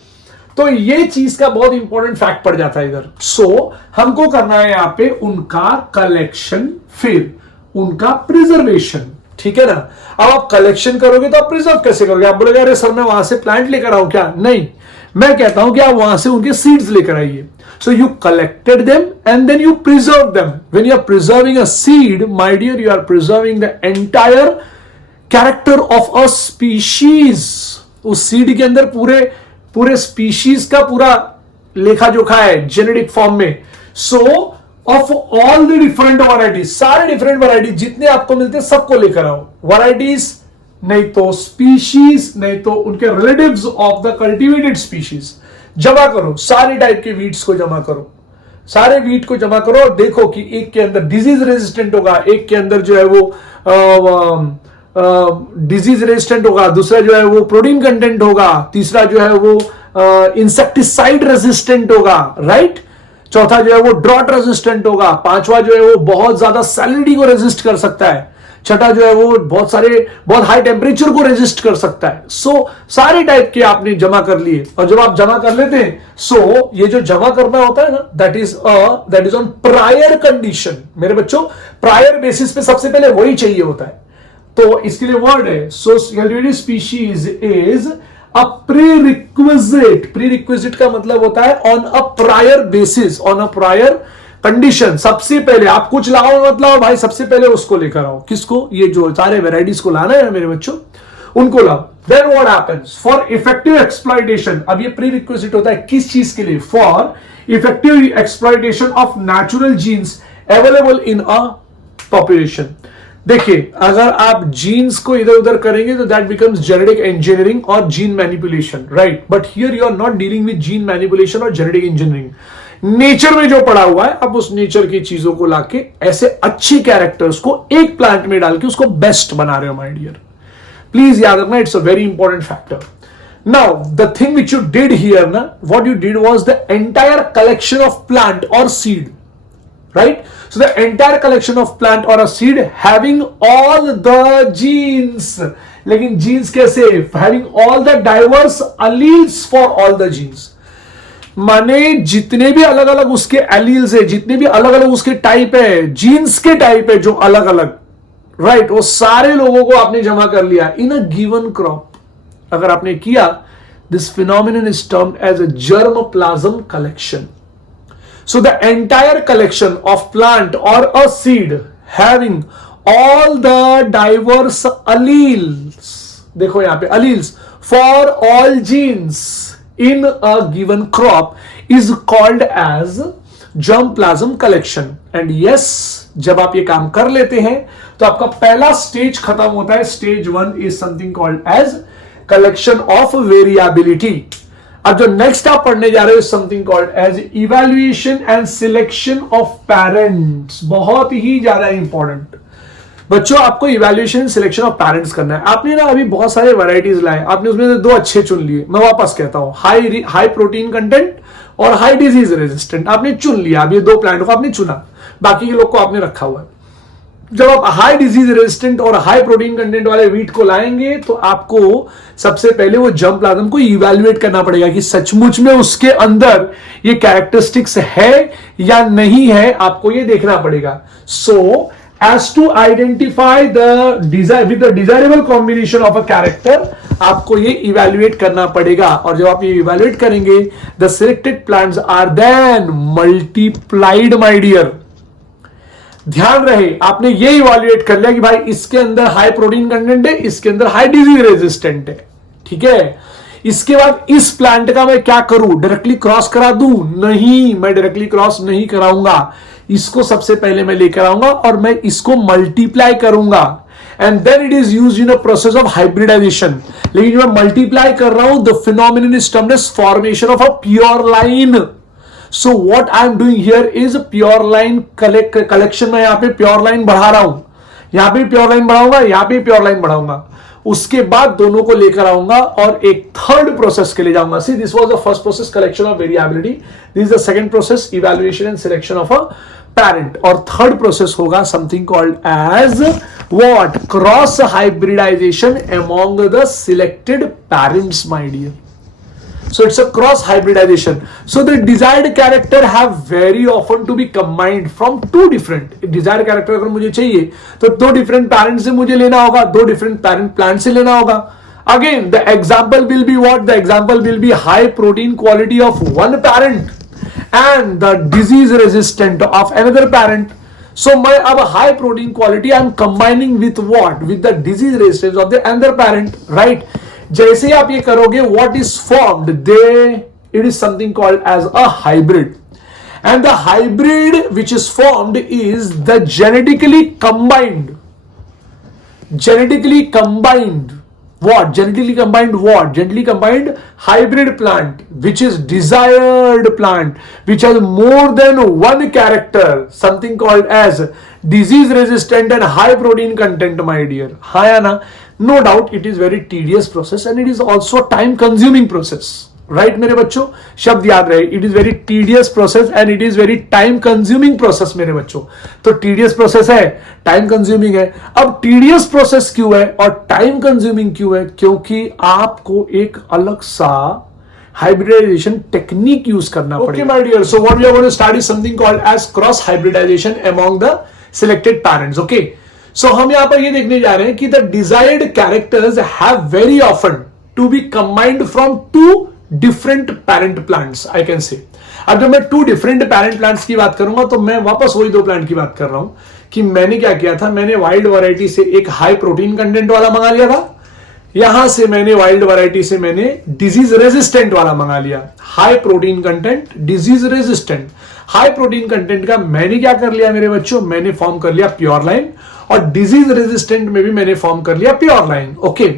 तो ये चीज का बहुत इंपॉर्टेंट फैक्ट पड़ जाता है इधर। सो हमको करना है यहां पे उनका कलेक्शन, फिर उनका प्रिजर्वेशन, ठीक है ना। अब आप कलेक्शन करोगे तो आप प्रिजर्व कैसे करोगे? आप बोलोगे अरे सर मैं वहां से प्लांट लेकर आऊं क्या? नहीं, मैं कहता हूं कि आप वहां से उनके सीड्स लेकर आइए। So you collected them and then you preserve them. When you are preserving a seed my dear, you are preserving the entire character of a species. उस सीड के अंदर पूरे स्पीशीज का पूरा लेखा जोखा है जेनेटिक फॉर्म में। सो of all the different varieties, सारे डिफरेंट वैरायटीज जितने आपको मिलते हैं सबको लेकर आओ। वैरायटीज नहीं तो स्पीशीज, नहीं तो उनके relatives of the cultivated species जमा करो। सारे टाइप के वीट्स को जमा करो, सारे वीट को जमा करो और देखो कि एक के अंदर डिजीज रेजिस्टेंट होगा, एक के अंदर जो है वो डिजीज रेजिस्टेंट होगा, दूसरा जो है वो प्रोटीन कंटेंट होगा, तीसरा जो है वो इंसेक्टिसाइड रेजिस्टेंट होगा, राइट। चौथा जो है वो ड्रॉट रेजिस्टेंट होगा, पांचवा जो है वो बहुत ज्यादा सैलिनिटी को रेजिस्ट कर सकता है, छठा जो है वो बहुत हाई टेम्परेचर को रेजिस्ट कर सकता है। सो सारे टाइप के आपने जमा कर लिए, और जब आप जमा कर लेते हैं, सो ये जो जमा करना होता है ना, that is on prior condition. मेरे बच्चों, प्रायर बेसिस पे सबसे पहले वही चाहिए होता है, तो इसके लिए वर्ड है so cultivated species is a prerequisite. Prerequisite का मतलब होता है on a prior basis, on a prior condition. सबसे पहले आप कुछ लाओ मत लाओ भाई, सबसे पहले उसको लेकर आओ। किसको? ये जो सारे वेराइटीज को लाना है मेरे बच्चों, उनको लाओ। Then what happens for effective exploitation, अब ये प्री रिक्विजिट होता है किस चीज के लिए? For effective exploitation of natural genes available in a population. देखिए, अगर आप जीन्स को इधर उधर करेंगे तो दैट बिकम्स जेनेटिक इंजीनियरिंग और gene manipulation, right? But here you are not dealing with gene manipulation और जेनेटिक इंजीनियरिंग। नेचर में जो पड़ा हुआ है, आप उस नेचर की चीजों को लाके ऐसे अच्छी कैरेक्टर्स को एक प्लांट में डाल के उसको बेस्ट बना रहे हो माय डियर। प्लीज याद रखना, it's a very important factor. Now the thing which you did here ना, what you did was the entire collection of plant और seed, right? So the entire collection of plant or a seed having all the genes, लेकिन genes कैसे? Having all the diverse alleles for all the genes, माने जितने भी अलग अलग उसके alleles है, जितने भी अलग अलग उसके टाइप है, जीन्स के टाइप है जो अलग अलग, राइट? वो सारे लोगों को आपने जमा कर लिया इन अ गिवन क्रॉप। अगर आपने किया, this phenomenon is termed as a germplasm collection. So the entire collection of plant or a seed having all the diverse alleles, देखो यहां पे alleles for all genes in a given crop is called as germplasm collection. And yes, जब आप ये काम कर लेते हैं तो आपका पहला स्टेज खत्म होता है। Stage 1 is something called as collection of variability. अब जो नेक्स्ट आप पढ़ने जा रहे हो something called as evaluation and selection of parents. बहुत ही ज्यादा इंपॉर्टेंट बच्चों, आपको इवैल्यूएशन सिलेक्शन ऑफ पेरेंट्स करना है। आपने ना अभी बहुत सारे वैरायटीज लाए, आपने उसमें से 2 अच्छे चुन लिए। मैं वापस कहता हूं, हाई प्रोटीन कंटेंट और हाई डिजीज रेजिस्टेंट आपने चुन लिया। अब ये 2 प्लांट को आपने चुना, बाकी के लोग को आपने रखा हुआ है। जब आप हाई डिजीज रेजिस्टेंट और हाई प्रोटीन कंटेंट वाले वीट को लाएंगे तो आपको सबसे पहले वो जर्म प्लाज्म को इवैल्यूएट करना पड़ेगा कि सचमुच में उसके अंदर ये कैरेक्टरिस्टिक्स है या नहीं है, आपको ये देखना पड़ेगा। So as to identify with the desirable combination of a character, आपको ये इवैल्यूएट करना पड़ेगा। और जब आप ये इवैल्यूएट करेंगे, the selected plants are then multiplied my dear. ध्यान रहे, आपने ये इवैल्यूएट कर लिया कि भाई इसके अंदर हाई प्रोटीन कंटेंट है, इसके अंदर हाई डिजीज रेजिस्टेंट है, ठीक है। इसके बाद इस प्लांट का मैं क्या करूं? डायरेक्टली क्रॉस करा दूं? नहीं, मैं डायरेक्टली क्रॉस नहीं कराऊंगा। इसको सबसे पहले मैं लेकर आऊंगा और मैं इसको मल्टीप्लाई करूंगा, and then it is used in a process of hybridization. लेकिन जो मैं मल्टीप्लाई कर रहा हूं, the phenomenon is termed as formation of a pure line. So what I am doing here is pure line collection। मैं यहाँ पे pure line बढ़ा रहा हूं, यहाँ पे प्योर लाइन बढ़ाऊंगा, यहाँ पे प्योर लाइन बढ़ाऊंगा। उसके बाद दोनों को लेकर आऊंगा और एक थर्ड प्रोसेस के लिए जाऊंगा। See, this was the first process, collection of variability. This is the second process, evaluation and selection of a parent. और थर्ड प्रोसेस होगा something called as what? Cross hybridization among the selected parents my dear. So it's a cross hybridization. So the desired character have very often to be combined from 2 different desired character। अगर मुझे चाहिए तो 2 different parents से मुझे लेना होगा, 2 different parent plant से लेना होगा। Again, the example will be what? The example will be high protein quality of one parent and the disease resistant of another parent. So my अब high protein quality I am combining with what? With the disease resistance of the another parent, right? जैसे ही आप ये करोगे, what is formed? It is something called as a hybrid, and the hybrid which is formed is the genetically combined what? Genetically combined hybrid plant, which is desired plant, which has more than one character, something called as disease resistant and high protein content my dear। हाँ या ना? No doubt it is very tedious process and it is also time consuming process, right मेरे बच्चों? शब्द याद रहे, it is very tedious process and it is very time consuming process मेरे बच्चों। तो tedious process है, time consuming है। अब tedious process क्यों है और time consuming क्यों है? क्योंकि आपको एक अलग सा hybridization technique यूज करना पड़ेगा। Okay my dear, so what we are going to start is something called as cross hybridization among the selected parents, okay? सो हम यहां पर ये देखने जा रहे हैं कि the desired characters have very often to be combined from 2 different parent plants, I can say. अब जब मैं 2 डिफरेंट पैरेंट प्लांट्स की बात करूंगा तो मैं वापस वही 2 प्लांट की बात कर रहा हूं कि मैंने क्या किया था, मैंने वाइल्ड वैरायटी से एक हाई प्रोटीन कंटेंट वाला मंगा लिया था, यहां से मैंने वाइल्ड वैरायटी से मैंने डिजीज रेजिस्टेंट वाला मंगा लिया, high protein content, disease resistant. High protein content का मैंने क्या कर लिया मेरे बच्चों, मैंने फॉर्म कर लिया प्योर लाइन, और डिजीज रेजिस्टेंट में भी मैंने फॉर्म कर लिया प्योर लाइन। ओके,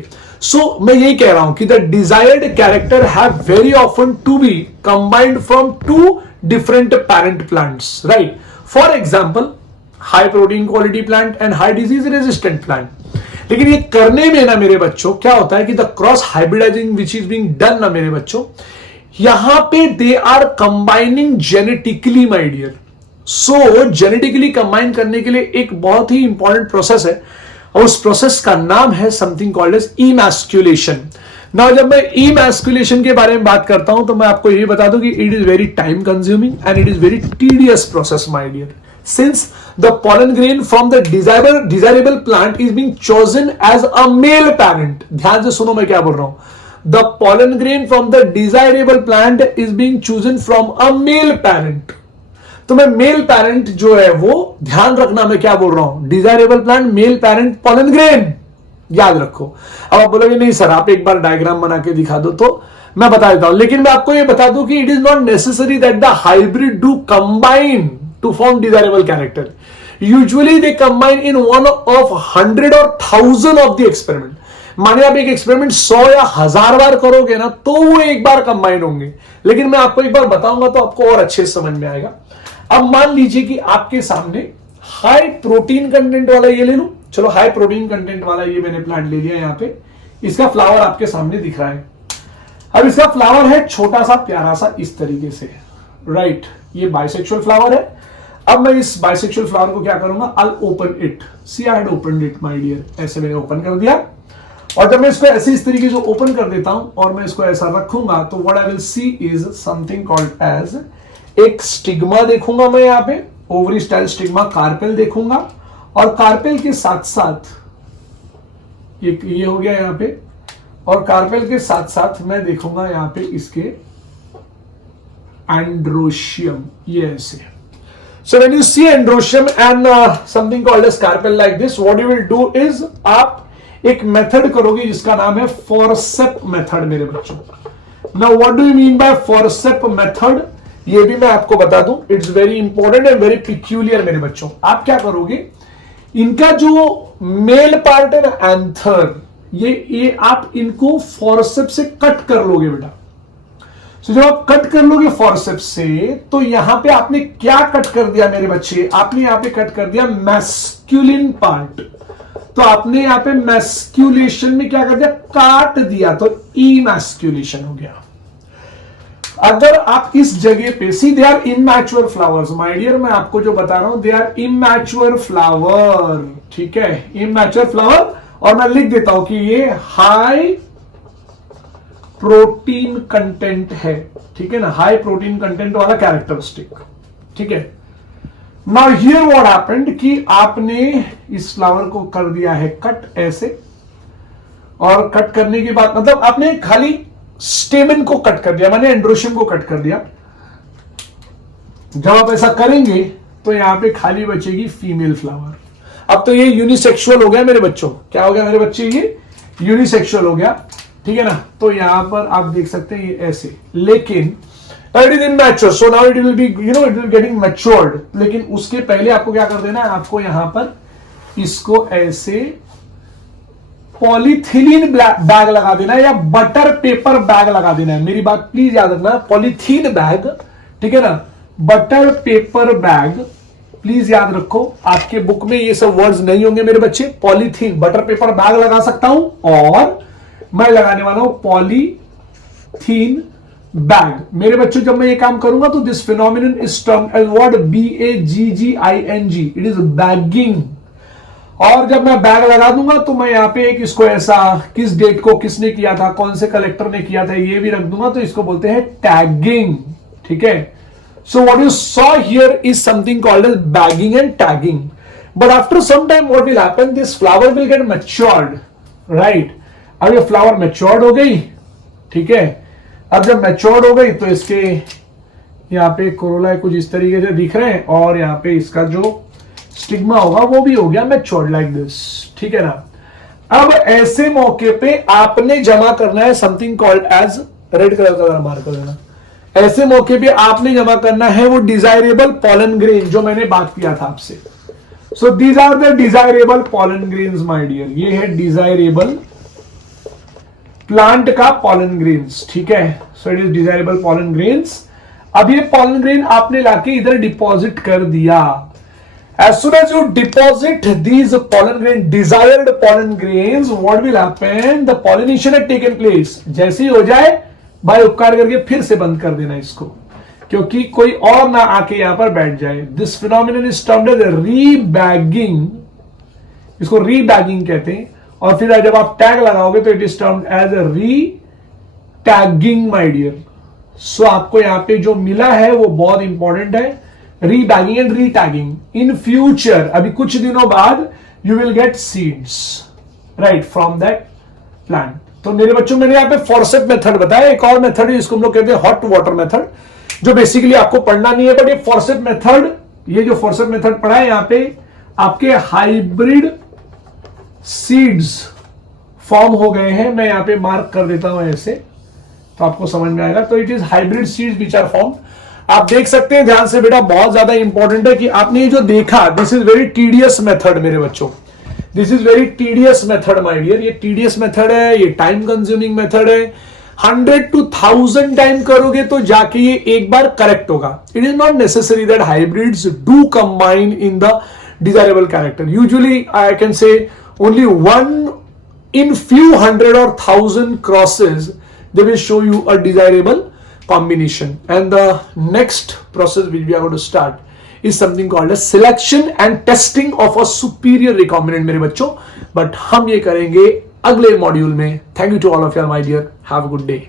सो मैं यही कह रहा हूं कि the desired character have very often to be combined from two different parent plants, right. For example high protein quality plant and high disease resistant plant. लेकिन ये करने में ना मेरे बच्चों क्या होता है कि the cross hybridizing which is being done ना मेरे बच्चों, यहां पे they are combining genetically my dear. So genetically combine करने के लिए एक बहुत ही इंपॉर्टेंट प्रोसेस है, और उस प्रोसेस का नाम है something called as emasculation. Now जब मैं इमैस्कुलेशन के बारे में बात करता हूं तो मैं आपको ये बता दूं कि it is very time consuming and it is very tedious process my dear, since the pollen grain from the desirable plant is being chosen as a male parent। ध्यान से सुनो मैं क्या बोल रहा हूं, the pollen grain from the desirable plant is being chosen from a male parent। तो मैं मेल पैरेंट जो है वो ध्यान रखना, मैं क्या बोल रहा हूं, desirable plant mail parent pollen grain, याद रखो। अब आप बोलोगे नहीं सर आप एक बार डायग्राम बना के दिखा दो, तो मैं बता देता हूं, लेकिन मैं आपको ये बता दूं कि it is not necessary that the hybrid do combine to form desirable character। Usually they combine in one of 100 or 1000 of the experiment। मानिए आप एक एक्सपेरिमेंट 100 या 1000 बार करोगे ना तो वो एक बार कंबाइन होंगे, लेकिन मैं आपको एक बार बताऊंगा तो आपको और अच्छे से समझ में आएगा। अब मान लीजिए कि आपके सामने हाई प्रोटीन कंटेंट वाला ये ले लूं, चलो हाई प्रोटीन कंटेंट वाला ये मैंने प्लांट ले लिया, यहां पे इसका फ्लावर आपके सामने दिख रहा है। अब इसका फ्लावर है छोटा सा प्यारा सा इस तरीके से, राइट, ये बाइसेक्सुअल फ्लावर है। अब मैं इस बाइसेक्सुअल फ्लावर को क्या करूंगा, I open it, see I had opened it my dear, ऐसे मैंने ओपन कर दिया। और जब मैं इसको ऐसे इस तरीके से ओपन कर देता हूं और मैं इसको ऐसा रखूंगा तो what I will see is something called as एक स्टिग्मा देखूंगा मैं, यहां पे ओवरी स्टाइल स्टिग्मा, कार्पेल देखूंगा, और कार्पेल के साथ साथ ये हो गया यहां पे, और कार्पेल के साथ साथ मैं देखूंगा यहां पे इसके एंड्रोशियम, ये ऐसे। So when you see androecium and something called as carpel like this, what you will do is आप एक मेथड करोगे जिसका नाम है फोरसेप मेथड मेरे बच्चों। Now what do you mean by forceps method, ये भी मैं आपको बता दूं, it's very important and very peculiar मेरे बच्चों। आप क्या करोगे, इनका जो मेल पार्ट है ना एंथर, ये आप इनको फोरसेप से कट कर लोगे बेटा। तो जब आप कट कर लोगे फोरसेप्स से, तो यहां पे आपने क्या कट कर दिया मेरे बच्चे, आपने यहां पे कट कर दिया मैस्कुलिन पार्ट। तो आपने यहां पे मैस्कुलेशन में क्या कर दिया, काट दिया, तो इमैस्कुलेशन हो गया। अगर आप इस जगह पे see they are immature flowers my dear, मैं आपको जो बता रहा हूं दे आर इमैच्योर फ्लावर, ठीक है, इमैच्योर फ्लावर। और मैं लिख देता हूं कि ये हाई प्रोटीन कंटेंट है, ठीक है ना, हाई प्रोटीन कंटेंट वाला कैरेक्टरिस्टिक, ठीक है। नाउ हियर व्हाट हैपेंड कि आपने इस फ्लावर को कर दिया है कट ऐसे, और कट करने के बाद मतलब आपने खाली स्टेमन को कट कर दिया, मैंने एंड्रोशियम को कट कर दिया। जब आप ऐसा करेंगे तो यहां पे खाली बचेगी फीमेल फ्लावर। अब तो ये यूनिसेक्सुअल हो गया मेरे बच्चों, क्या हो गया मेरे बच्चे, ये यूनिसेक्सुअल हो गया, ठीक है ना। तो यहां पर आप देख सकते हैं ये ऐसे, लेकिन it is immature, so now it will be it will getting matured. लेकिन उसके पहले आपको क्या कर देना है, आपको यहां पर इसको ऐसे पॉलीथिलीन बैग लगा देना है या बटर पेपर बैग लगा देना है। मेरी बात प्लीज याद रखना, पॉलीथीन बैग, ठीक है ना, बटर पेपर बैग, प्लीज याद रखो। आपके बुक में ये सब वर्ड्स नहीं होंगे मेरे बच्चे। पॉलीथीन बटर पेपर बैग लगा सकता हूं, और मैं लगाने वाला हूं पॉलीथीन बैग। मेरे बच्चों जब मैं ये काम करूंगा तो this phenomenon is termed as what, BAGGING, it is bagging. और जब मैं बैग लगा दूंगा तो मैं यहां पे एक इसको ऐसा, किस डेट को किसने किया था, कौन से कलेक्टर ने किया था, ये भी रख दूंगा, तो इसको बोलते हैं टैगिंग, ठीक है। So what you saw here is something called as bagging and tagging. But after some time what will happen, this flower will get matured, right. अब ये फ्लावर मैच्योर्ड हो गई, ठीक है। अब जब मैच्योर्ड हो गई तो इसके यहाँ पे कोरोला कुछ इस तरीके से दिख रहे हैं, और यहाँ पे इसका जो स्टिग्मा होगा वो भी हो गया मैच्योर्ड लाइक दिस, ठीक है ना। अब ऐसे मौके पे आपने जमा करना है something called as, red colour का मार्क कर देना, ऐसे मौके पे आपने जमा करना है वो डिजायरेबल पॉलन ग्रेन जो मैंने बात किया था आपसे। So these are the desirable pollen grains my dear, ये है डिजायरेबल प्लांट का पॉलन ग्रेन्स, ठीक है। So it is desirable pollen grains. अब ये पॉलन ग्रेन आपने लाके इधर डिपॉजिट कर दिया। As soon as you deposit these pollen grain, desired pollen grains, what will happen? The pollination had taken place. जैसे ही हो जाए भाई उपकार करके फिर से बंद कर देना इसको, क्योंकि कोई और ना आके यहां पर बैठ जाए। This phenomenon is termed as rebagging, इसको रीबैगिंग कहते हैं। और फिर जब आप टैग लगाओगे तो इट इज टर्म्ड एज री टैगिंग माय डियर। सो आपको यहां पे जो मिला है वो बहुत इंपॉर्टेंट है, रीबैगिंग एंड रीटैगिंग। इन फ्यूचर, अभी कुछ दिनों बाद you will get seeds right from that plant. तो मेरे बच्चों मैंने यहाँ पे फॉरसेप मेथड बताया, एक और मेथड है जिसको हम लोग कहते हैं हॉट वाटर मेथड, जो बेसिकली आपको पढ़ना नहीं है, बट ये फॉरसेप मेथड, ये जो फॉरसेप मेथड पढ़ा है यहाँ पे आपके हाइब्रिड सीड्स फॉर्म हो गए हैं। मैं यहाँ पे मार्क कर देता हूं ऐसे, तो आपको समझ में आएगा। तो it is hybrid seeds which are form. आप देख सकते हैं ध्यान से बेटा, बहुत ज्यादा इंपॉर्टेंट है कि आपने ये जो देखा, this is very tedious method मेरे बच्चों, this is very tedious method my dear. ये टीडियस मेथड है, ये टाइम कंज्यूमिंग मेथड है। 100 to 1000 टाइम करोगे तो जाके ये एक बार करेक्ट होगा। It is not necessary that hybrids do combine in the desirable character. Usually I can से only one in few hundred or thousand crosses they will show you a desirable combination. And the next process which we are going to start is something called as selection and testing of a superior recombinant मेरे बच्चों, but हम ये करेंगे अगले module में। Thank you to all of you my dear, have a good day.